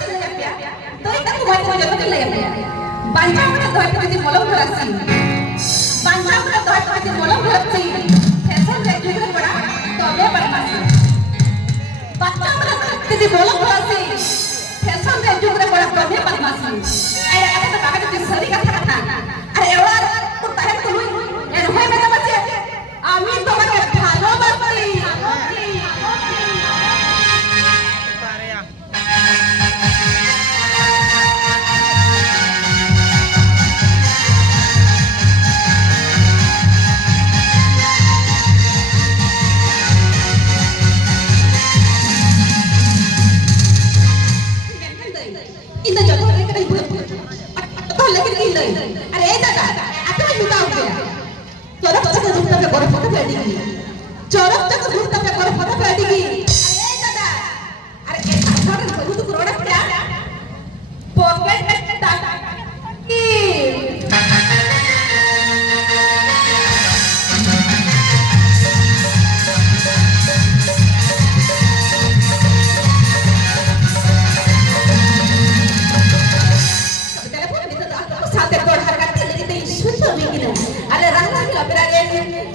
तो इतना कुमार को जब ले गया बांचा अपना दो हाथ में मलम भरसी बांचा अपना दो हाथ में मलम भरसी फैशन रे जुगरे पड़ा तो अबे बदमाशी बांचा अपना किसी मलम भरसी फैशन रे जुगरे पड़ा तो अबे बदमाशी अरे आता तो कागज की सरी का था अरे एवढा कुत्ता है तू यार होय मेरा बच्चे आम्ही तुम्हाला भालो बसली इंदा जगह रे कहीं तो लेकिन की नहीं अरे ए दादा आपे मुदा हो गया चोरक तक घुसता पे गोर फोटो फेंकेगी चोरक तक घुसता पे गोर फोटो फेंकेगी अरे ए दादा अरे ए थोड़ा बहुत करोड़ क्या पॉकेट में डाटा की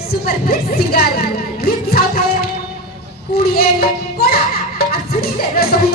super hit singer hit south कुड़िए कोड़ा असली दे तो हम